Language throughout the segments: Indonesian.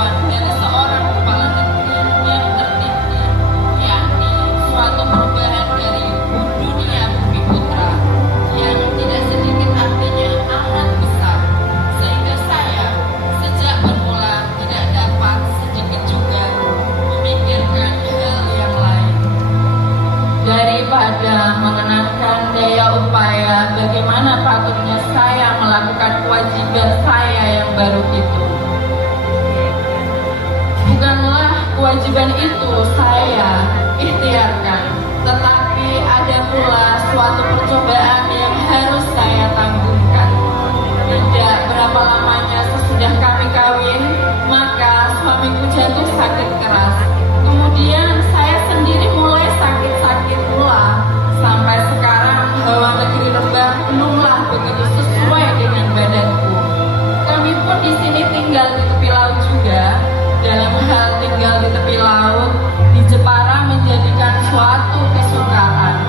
Tuan dari seorang kepala negeri yang tertinggi, yakni suatu perubahan dari dunia Bumi Putra yang tidak sedikit artinya amat besar, sehingga saya sejak bermula tidak dapat sedikit juga memikirkan hal yang lain daripada mengenalkan daya upaya bagaimana patutnya saya melakukan kewajiban saya yang baru itu. Bukanlah kewajiban itu saya ikhtiarkan, tetapi ada pula suatu percobaan yang harus saya tanggungkan. Tidak berapa lamanya sesudah kami kawin, maka suamiku jatuh sakit keras. Kemudian saya sendiri mulai sakit-sakit pula. Sampai sekarang hawa negeri Rembang belumlah begitu sesuai dengan badanku. Kami pun di sini tinggal di tepi laut juga. Dalam hal tinggal di tepi laut, di Jepara menjadikan suatu kesukaan.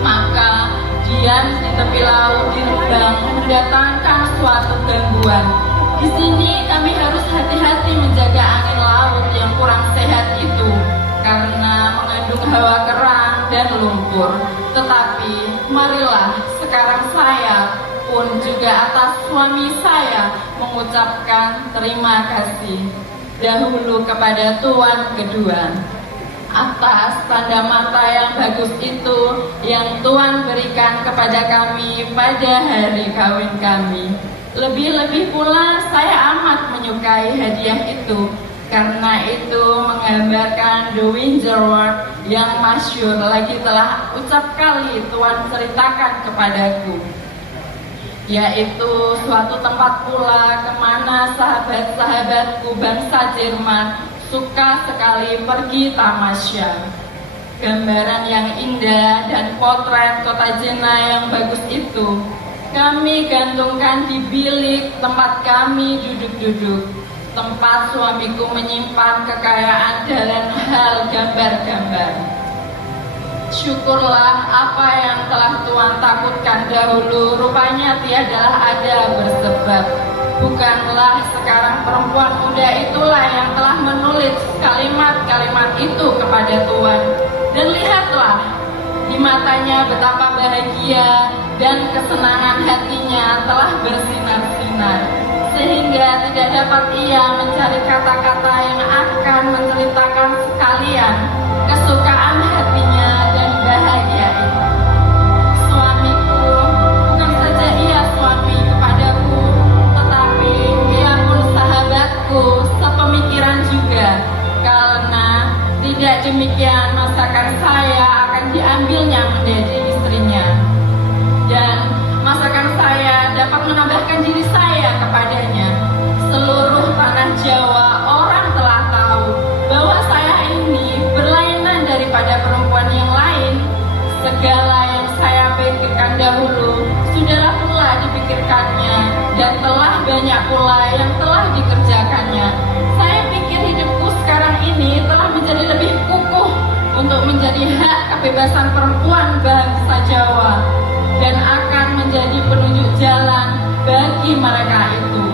Maka diam di tepi laut di Rembang mendatangkan suatu gangguan. Di sini kami harus hati-hati menjaga angin laut yang kurang sehat itu karena mengandung hawa kerang dan lumpur. Tetapi marilah sekarang saya pun juga atas suami saya mengucapkan terima kasih dahulu kepada Tuan kedua atas tanda mata yang bagus itu yang Tuan berikan kepada kami pada hari kawin kami. Lebih-lebih pula saya amat menyukai hadiah itu karena itu menggambarkan The Windsor Ward yang masyhur lagi telah ucap kali Tuan ceritakan kepadaku, yaitu suatu tempat pula kemana sahabat-sahabatku bangsa Jerman suka sekali pergi tamasya. Gambaran yang indah dan potret kota Jena yang bagus itu kami gantungkan di bilik tempat kami duduk-duduk, tempat suamiku menyimpan kekayaan dalam hal gambar-gambar. Syukurlah apa yang telah Tuan takutkan dahulu rupanya tiadalah ada bersebab. Bukanlah sekarang perempuan muda itulah yang telah menulis kalimat-kalimat itu kepada Tuan. Dan lihatlah, di matanya betapa bahagia dan kesenangan hatinya telah bersinar-sinar, sehingga tidak dapat ia mencari kata-kata yang akan menceritakan sekalian kesukaan hatinya dan bahagia itu. Suamiku bukan saja ia suami kepadaku, tetapi ia pun sahabatku, sepemikiran juga, karena tidak demikian masakan saya akan diambilnya menjadi istrinya. Dan masakan saya dapat menambahkan diri saya kepadanya. Seluruh tanah Jawa orang telah tahu bahwa saya ini berlainan daripada perempuan yang lain. Segala yang saya pikirkan dahulu sudahlah pula dipikirkannya, dan telah banyak pula yang telah dikerjakannya. Saya pikir hidupku sekarang ini telah menjadi lebih kukuh untuk menjadi hak kebebasan perempuan bangsa Jawa, dan akan menjadi penunjuk jalan bagi mereka itu.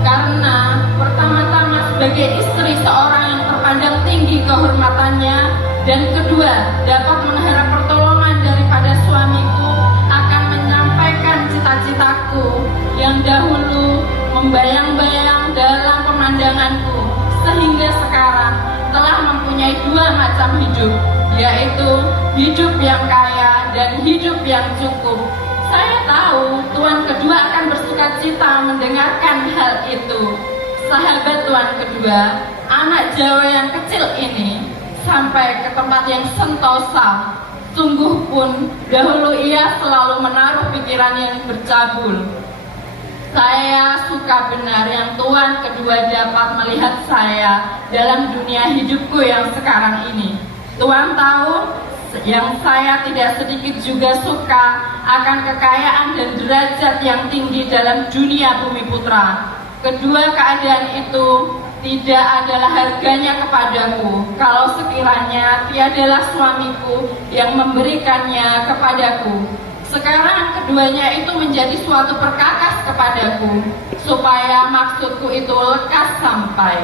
Karena pertama-tama sebagai istri seorang yang terpandang tinggi kehormatannya, dan kedua dapat mengharap pertolongan daripada suamiku, akan menyampaikan cita-citaku yang dahulu membayang-bayang dalam pemandanganku, sehingga sekarang telah mempunyai dua macam hidup, yaitu hidup yang kaya dan hidup yang cukup. Saya tahu Tuan kedua akan bersuka cita mendengarkan hal itu. Sahabat Tuan kedua, anak Jawa yang kecil ini, sampai ke tempat yang sentosa. Sungguh pun dahulu ia selalu menaruh pikiran yang bercabul. Saya suka benar yang Tuan kedua dapat melihat saya dalam dunia hidupku yang sekarang ini. Tuan tahu yang saya tidak sedikit juga suka akan kekayaan dan derajat yang tinggi dalam dunia Bumi Putra. Kedua keadaan itu tidak adalah harganya kepadaku kalau sekiranya tiadalah suamiku yang memberikannya kepadaku. Sekarang keduanya itu menjadi suatu perkakas kepadaku, supaya maksudku itu lekas sampai.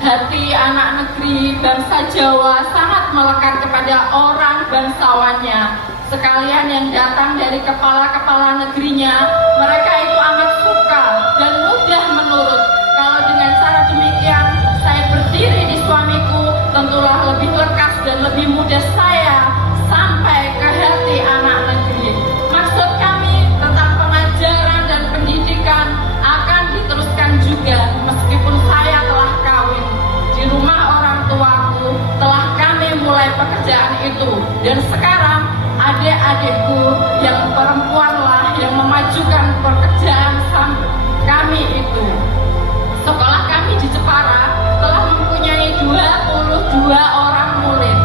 Hati anak negeri bangsa Jawa sangat melekat kepada orang bangsawannya, sekalian yang datang dari kepala-kepala negerinya. Mereka itu amat suka dan mudah menurut. Kalau dengan cara demikian saya berdiri di suamiku, tentulah lebih lekas dan lebih mudah saya sampai ke hati anak negeri. Maksud kami tentang pengajaran dan pendidikan akan diteruskan juga meskipun saya telah kawin. Di rumah orang tuaku telah kami mulai pekerjaan itu, dan sekarang adik-adikku yang perempuanlah yang memajukan pekerjaan kami itu. Sekolah kami di Jepara telah mempunyai 22 orang murid.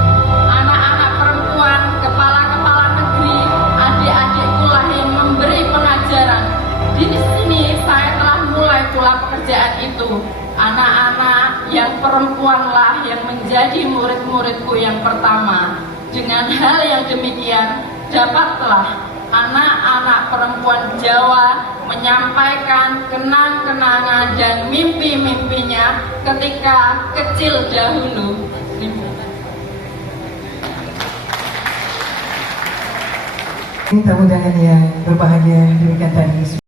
Anak-anak perempuan, kepala-kepala negeri, adik-adikku lah yang memberi pengajaran. Di sini saya telah mulai pula pekerjaan itu. Anak-anak yang perempuanlah yang menjadi murid-muridku yang pertama. Dengan hal yang demikian, dapatlah anak-anak perempuan Jawa menyampaikan kenang-kenangan dan mimpi-mimpinya ketika kecil dahulu. Ini tamu undangan yang berbahagia demikian tadi.